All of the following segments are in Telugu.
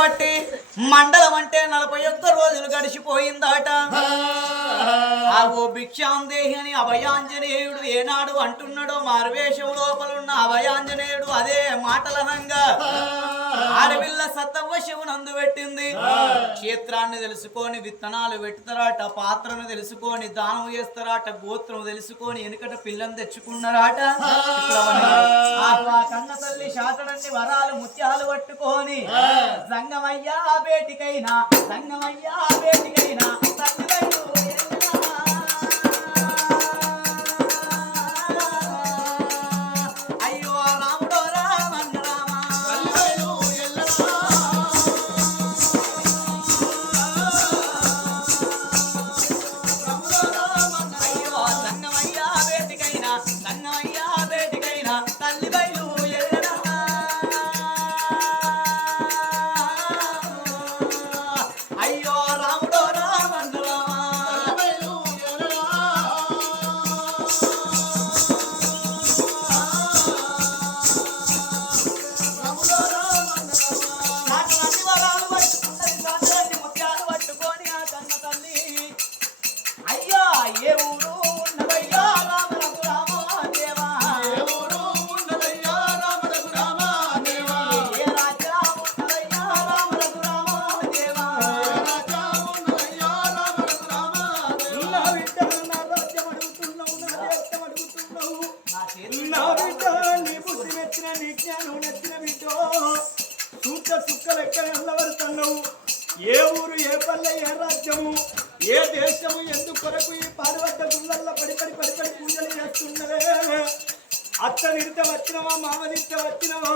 బట్టి మండలం అంటే నలభై ఒక్క రోజులు గడిచిపోయిందట. ఆ ఓ భిక్షాందేహి అని అభయాంజనేయుడు ఏనాడు అంటున్నాడో మారువేషం లోపల ఉన్న అభయాంజనేయుడు అదే మాటలనంగా ఆడపిల్ల సత్తవ్వ శివునందు పెట్టింది. క్షేత్రాన్ని తెలుసుకొని విత్తనాలు పెట్టుతారట పాత్రను తెలుసుకొని దానం చేస్తారట గోత్రం తెలుసుకొని వెనుకట పిల్లని తెచ్చుకున్నారట. కన్న తల్లి శాతడన్ని వరాలు ముత్యాలు పట్టుకొని సంగమయ్యా బేటికైనా సంగమయ్యా బేటికైనా అత్త నిడితే వచ్చినవా మామ నిడితే వచ్చినవా?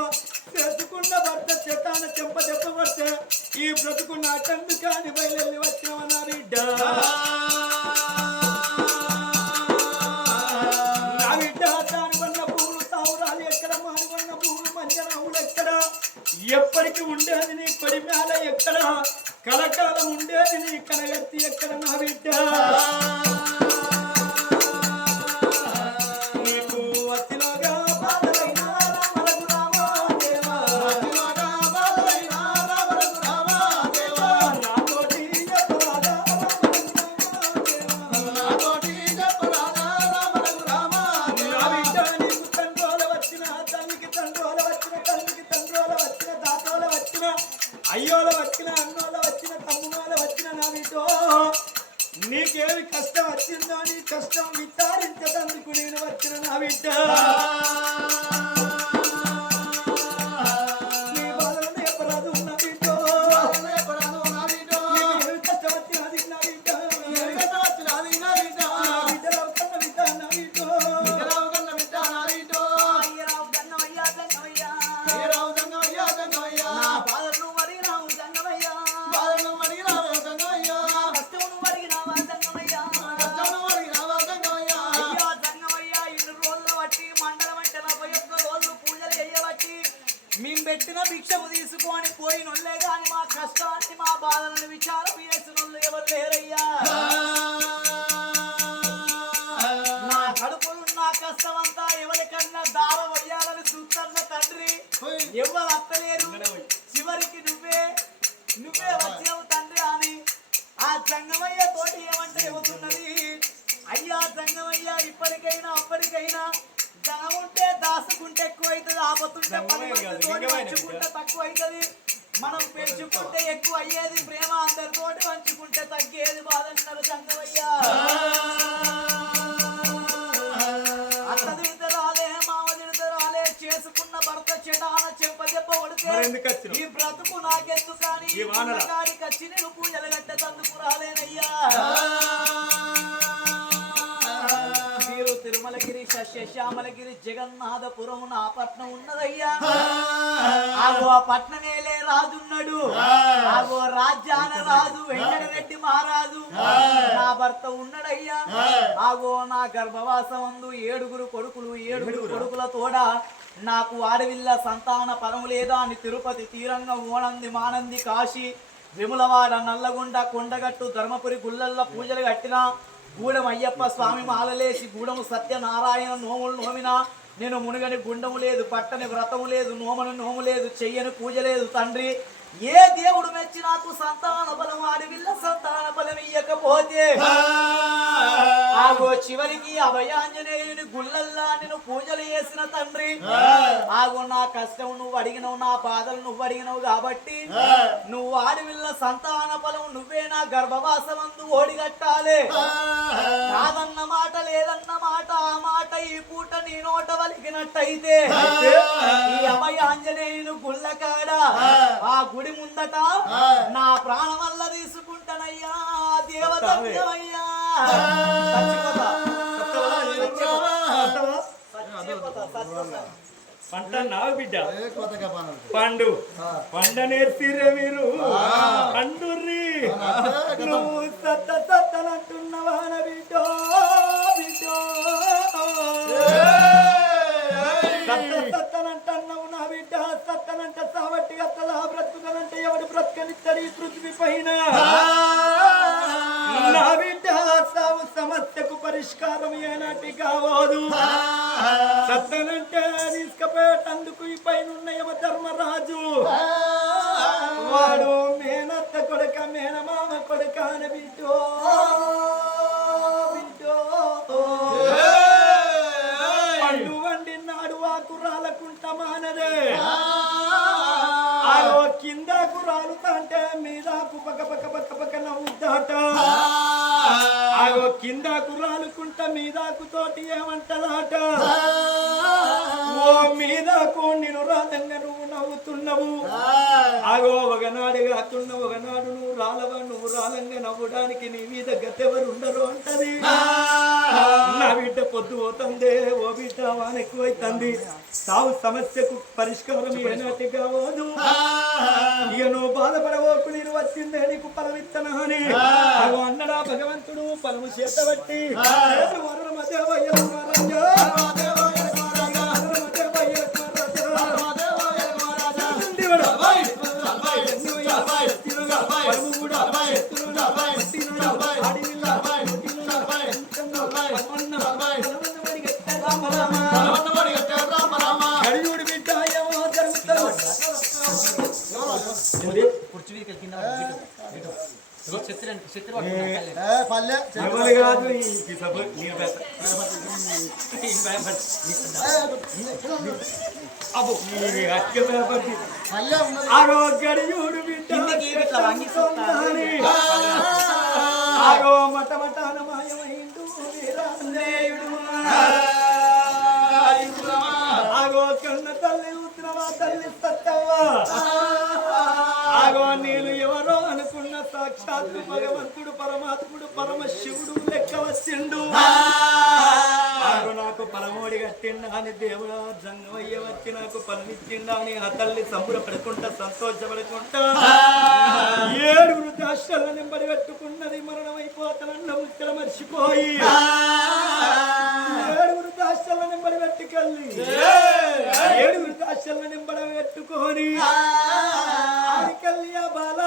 చేసుకున్న భర్త చెతాన చెంప దెబ్బ పడితే ఈ బ్రతుకున్న నాటందు కాని బయలుదేరి వచ్చినవా నా బిడ్డ? నా బిడ్డ దాని పువ్వులు తావురాలు ఎక్కడ మాని వల్ల పువ్వులు మంజనావులు ఎక్కడ? ఎప్పటికీ ఉండేది నీ కొడి మేల ఎక్కడ? కలకాలం ఉండేది నీ కనగత్తి ఎక్కడ నా బిడ్డ? ఆ జంగమయ్య తోటి ఏమంటే చెబుతున్నది అయ్యా జంగమయ్య ఇప్పటికైనా అప్పటికైనా ధనం ఉంటే దాసుకుంటే ఎక్కువ అవుతుంది ఆపతుంటే పది పంచుకుంటే తక్కువ అవుతుంది మనం పెంచుకుంటే ఎక్కువ అయ్యేది ప్రేమ అందరితోటి పంచుకుంటే తగ్గేది బాధ అన్నారు చేసుకున్న భర్త చెడాన చెంప దెబ్బ కొడితే మరెందుకు వచ్చినావు? ఈ బ్రతుకు నాకెందుకు కానీ? ఈ వానల? కాడికి వచ్చి నేను పూజలు కట్టే తందుకు రాలేనయ్యా. మీరు తిరుమలగిరి సస్యశ్యామలగిరి జగన్నాథపురం నా పట్నం ఉన్నదయ్యా. ఆగో ఆ పట్నమేలే రాజున్నాడు. ఆగో రాజ్యాన రాజు వెంకటరెడ్డి మహారాజు. నా భర్త ఉన్నాడయ్యా. ఆగో నా గర్భవాసమందు ఏడుగురు కొడుకులు ఏడుగురు? కొడుకుల తోడ నాకు ఆడవిల్ల సంతాన పరము లేదా అని తిరుపతి తీరంగా ఓనంది మానంది కాశీ విములవాడ నల్లగొండ కొండగట్టు ధర్మపురి గుళ్ళల్ల పూజలు కట్టిన గూడెం అయ్యప్ప స్వామి మాలలేసి గూడెము సత్యనారాయణ నోములు నోమిన నేను మునుగని గుండము లేదు పట్టని వ్రతము లేదు నోమను నోము లేదు చెయ్యని పూజ లేదు తండ్రి. ఏ దేవుడు మెచ్చి నాకు సంతాన బలం ఆడవిల్ల సంతాన బలం ఇయ్యకపోతే చివరికి అభయాంజనేయుని గుళ్ళల్లా నేను పూజలు చేసిన తండ్రి. ఆగో నా కష్టం నువ్వు అడిగినవు నా బాధలు నువ్వు అడిగినవు కాబట్టి నువ్వు ఆడవిల్ల సంతాన బలం నువ్వే నా గర్భవాసమందు ఓడిగట్టాలి. కాదన్న మాట లేదన్న మాట ఆ మాట ఈ పూట నీ నోట వలికినట్టయితే ఈ అభయ ఆంజనేయుని గుళ్ళ కాడ ఆ గుడి ముందట నా ప్రాణం వల్ల తీసుకుంటానయ్యా దేవతయ్యా పంట నావు బిడ్డ. పండు. పండ నేర్సిరే మీరు. పండుర్రి. నువ్వు సత్త సత్తనంటున్నవాన బిడ్డో బిడ్డో. సత్త సత్తనంటున్నావు నా బిడ్డ. సత్తనంట సావట్టి గత్తలా బ్రతుకనంటే ఎవడు ఈ పృథ్వీ పైన? నా బిడ్డ సమస్యకు పరిష్కారం ఏనాటి కావదు. సత్తనంటే తీసుకుపోయేటందుకు ఈ పైన యమ ధర్మరాజు వాడు మేనత్త కొడుక మేనమామ కొడుక అని బిడ్డో. బిడ్డో. పండు వండినాడు ఆ కుర్రాలకుంట మానదే. ఆగో కిందకు రాలుతాంటే మీదకు పక్క పక్క పక్క పక్క నవ్వుతాట ఆగో కిందకు రాలుకుంట మీదకు తోటి ఏమంటదాట? ఓ మీదకు నేను రాదంగా నువ్వు నవ్వుతున్నావు. ఆగో ఒకనాడు కాకుండా ఒకనాడు నువ్వు రాలవ? నువ్వు రాలంగా నవ్వడానికి నీ మీద గతెవరు ఉండరు అంటది నా బిడ్డ పొద్దు పోతుంది ఓ బిడ్డ వాన ఎక్కువైతుంది. సావు సమస్యకు పరిష్కారం ఏనాటి కావదు ఇక నువ్వు బాధపడవోకు నేను వచ్చిందే నీకు ఫలమిత్తన అని అగో అన్నడా భగవంతుడు ఫలము చేతబట్టి మధ్య సొంతాని. ఆగో మట మటాన మాయమైండు. ఆగో కన్న తల్లి ఉత్తరవా తల్లి సత్తవ్వా ఆగో నేను ఎవరో సాక్షాత్తు భగవంతుడు పరమాత్ముడు పరమశివుడు లెక్క వచ్చిండు నాకు పరమోడి కట్టిండా అని దేవుడా జంగమయ్య వచ్చి నాకు పరమిచ్చిండా అని ఆ తల్లి సంబరపడుకుంటా సంతోషపడుకుంటా. ఏడుగురు దాశాల నింబడి పెట్టుకున్నది మరణం అయిపోతానన్న ఉత్తర మర్చిపోయి ఏడుగురు దాశాల నింబడి పెట్టుకెళ్ళి. ఏడుగురు దాశాల నింబడ పెట్టుకొని. బాల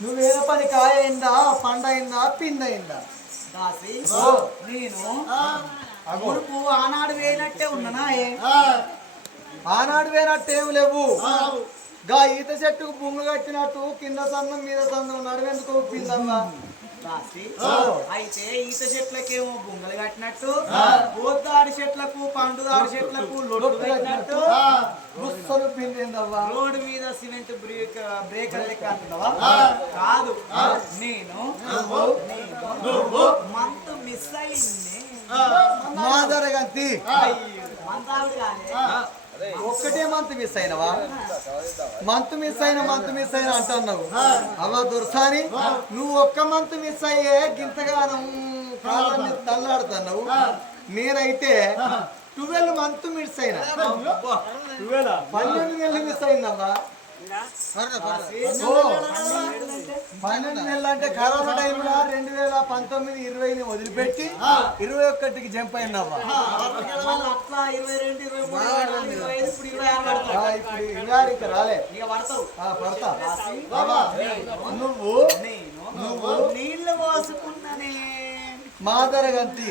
నువ్వేదో పని కాయిందా పండయిందా పిందయిందా దాసి నేను ముడుపు ఆనాడు వేయనట్టే ఉన్ననా ఆనాడు వేనట్టేం లేవు. గా ఈత చెట్టుకు బొంగు కట్టినట్టు కింద సన్నం మీద సన్నం నడువెందుకు పిందవ్వా రాసి అయితే ఈత చెట్లకేమో బొంగలు కట్టినట్టు గోదాడి చెట్లకు పండుదాడి చెట్లకు కట్టినట్టు. పిండిందవ్వా రోడ్డు మీద సిమెంట్ బ్రేక్ బ్రేకర్ లెక్క అంటున్నావా? కాదు. నేను మంత్ మిస్ అయింది. ఆవిడ కాలే ఒక్కటే మంత్ మిస్ అయినవా? మంత్ మిస్ అయిన మంత్ మిస్ అయిన అంటున్నావు. అవ్వ దుర్సాని నువ్వు ఒక్క మంత్ మిస్ అయ్యే గింతగానం తల్లాడుతున్నావు. నేనైతే ట్వెల్వ్ మంత్ మిస్ అయినా. పన్నెండు నెలలు మిస్ అయిందమ్మా పన్నెండు? నెలలు అంటే కరోనా టైంలో రెండు వేల పంతొమ్మిది ఇరవైని వదిలిపెట్టి ఇరవై ఒక్కటికి జంప్ ఇప్పుడు ఇరవై ఆరు ఇంకా రాలే. పడతా. నేను నువ్వు నువ్వు నీళ్ళు పోసుకున్ననే. మాదరగంతి.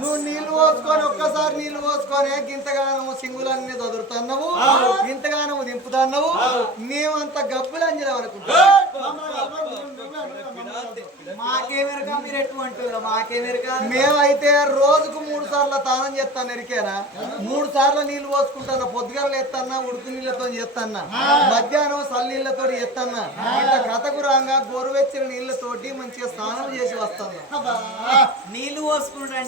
నువ్వు నీళ్ళు పోసుకొని ఒక్కసారి నీళ్ళు పోసుకొని గింతగానము సింగులన్నీ చదువుతున్నావు గింతగానము దింపుతున్నావు మేమంత గబ్బులు అంజలం అనుకుంటా మాకేమెరక మీరు ఎటువంటి మాకేమెరక మేమైతే రోజుకు మూడు సార్లు తానం చేస్తాను ఎరికేనా? మూడు సార్లు నీళ్ళు పోసుకుంటాను? పొద్దుగాలు ఎత్తన్నా ఉడుకు నీళ్ళతో చేస్తాన్నా మధ్యాహ్నం చల్లనీళ్ళతో చేస్తాన్నా ఇట్లా కథకు రాగా గోరువెచ్చిన నీళ్ళతోటి మంచిగా స్నానం చేసి వస్తాను. నీళ్ళు పోసుకుంటే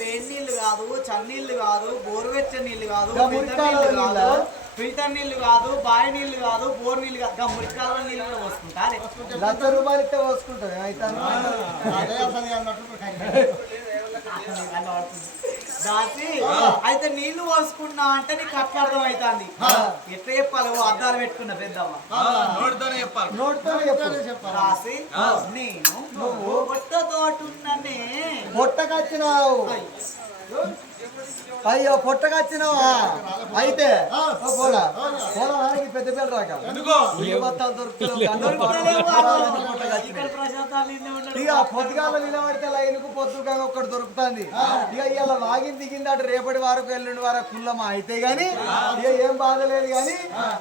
వేడి నీళ్ళు కాదు చన్నీళ్ళు కాదు గోరువెచ్చని నీళ్ళు కాదు ఫిల్టర్ నీళ్ళు నీళ్ళా? కాదు ఫిల్టర్ నీళ్ళు కాదు బావి నీళ్ళు కాదు బోర్ నీళ్ళు కాదు గా మురికాల నీళ్ళు కూడా పోసుకుంటారే లక్ష రూపాయలు ఇస్తే పోసుకుంటాం అయితే దాచి అయితే నీళ్ళు పోసుకున్నా అంటే నీకు అట్లా అర్థం అవుతుంది ఎట్లా చెప్పాలి ఓ అద్దాలు పెట్టుకున్న పెద్దమ్మ. నోటితోనే చెప్పాలి. నోటితో చెప్పు రాసి నేను నువ్వు పొట్ట తోటున్ననే పొట్టకొచ్చినావు అయ్యో పొట్టకొచ్చినావా అయితే ఓ పోలా పోలా వారికి పెద్ద పిల్ల రాక. ఇక పొద్దుగాల నిలబడితే లైన్కు పొద్దుగా ఒక్కటి దొరుకుతుంది? ఇక ఇలా లాగిన్ దిగింది అటు రేపటి వరకు ఎల్లుండి వరకు కుల్లమా అయితే గాని ఇక ఏం బాధ లేదు గాని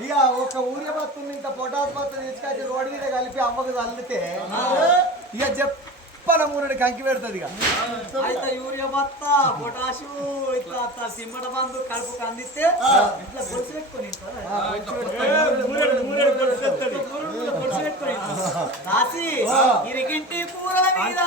ఇక ఒక ఊరి బతుంది ఇంత పొటాస్ బత్త తీసుకొచ్చి రోడ్డు మీద కలిపి అమ్మకు చల్లితే ఇక చెప్పన మూడు కంకి పెడుతుంది అయితే యూరియా బత్త పొటాషు ఇట్లా అట్లా సిమ్మట బంధు కడుపుకు అందిస్తే ఇట్లా గొలుసు పెట్టుకొని? మూరేడు మూరేడు గొలుసు పెట్టుకొని? రాసి ఇరిగింటి కూరల మీద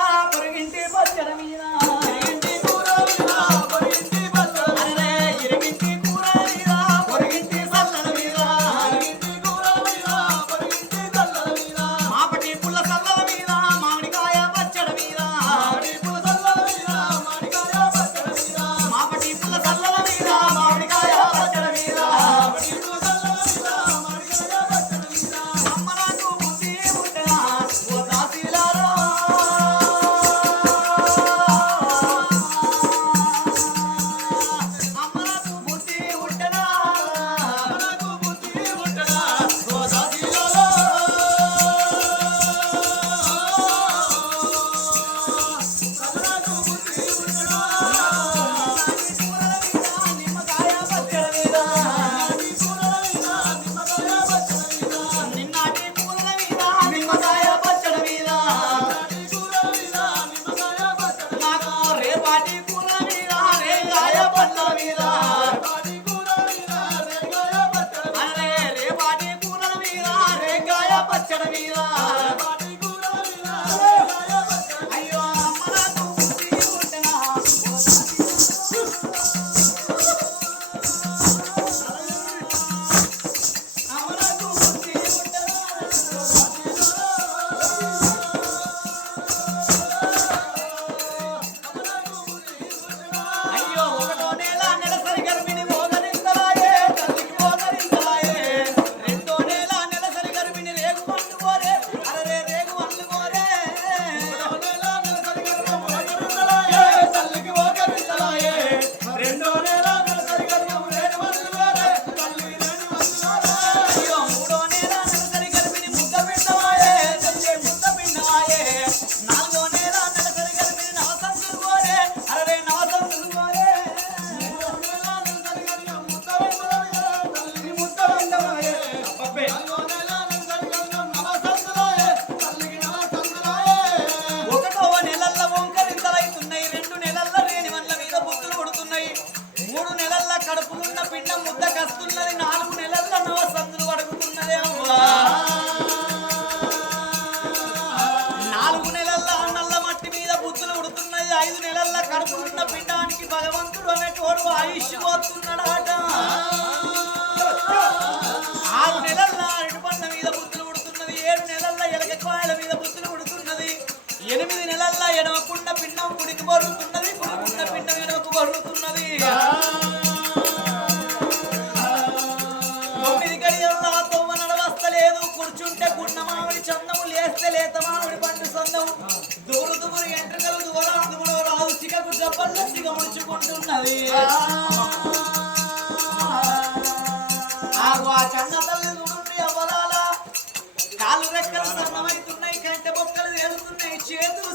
మనవడు ఆయుష్ పోతున్నాడాట.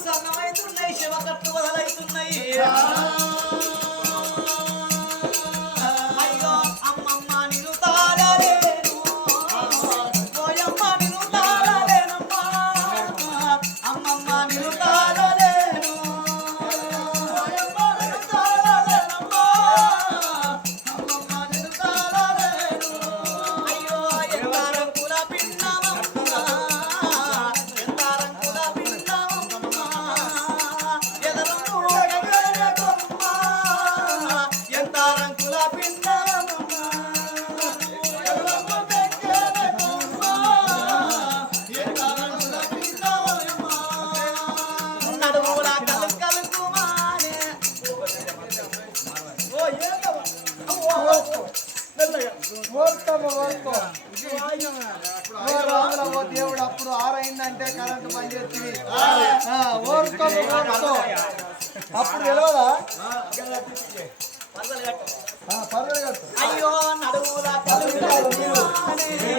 సన్నమైతున్నాయి శివకట్లు వదలైతున్నాయి Yeah.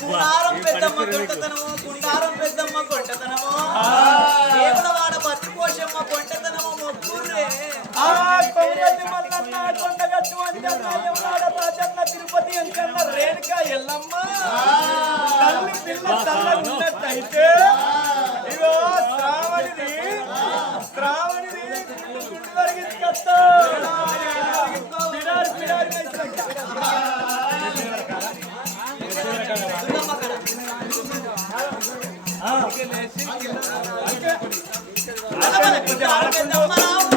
గుండారం పెద్దమ్మ దొంగతనము గుండారం పెద్దమ్మ కొంటతనము దేవులవాడ పత్తి పోషమ్మ కొంటతనము మొక్కుర్రే. తిరుపతి ఎంకన్న రేణుక ఎల్లమ్మ. తల్లి పిల్ల తల్ల ఉన్నట్టయితే ఇగో శ్రావణిది శ్రావణిది గుండు గుండు వరిగించుకొస్తా. పిడారి. ఆడపడి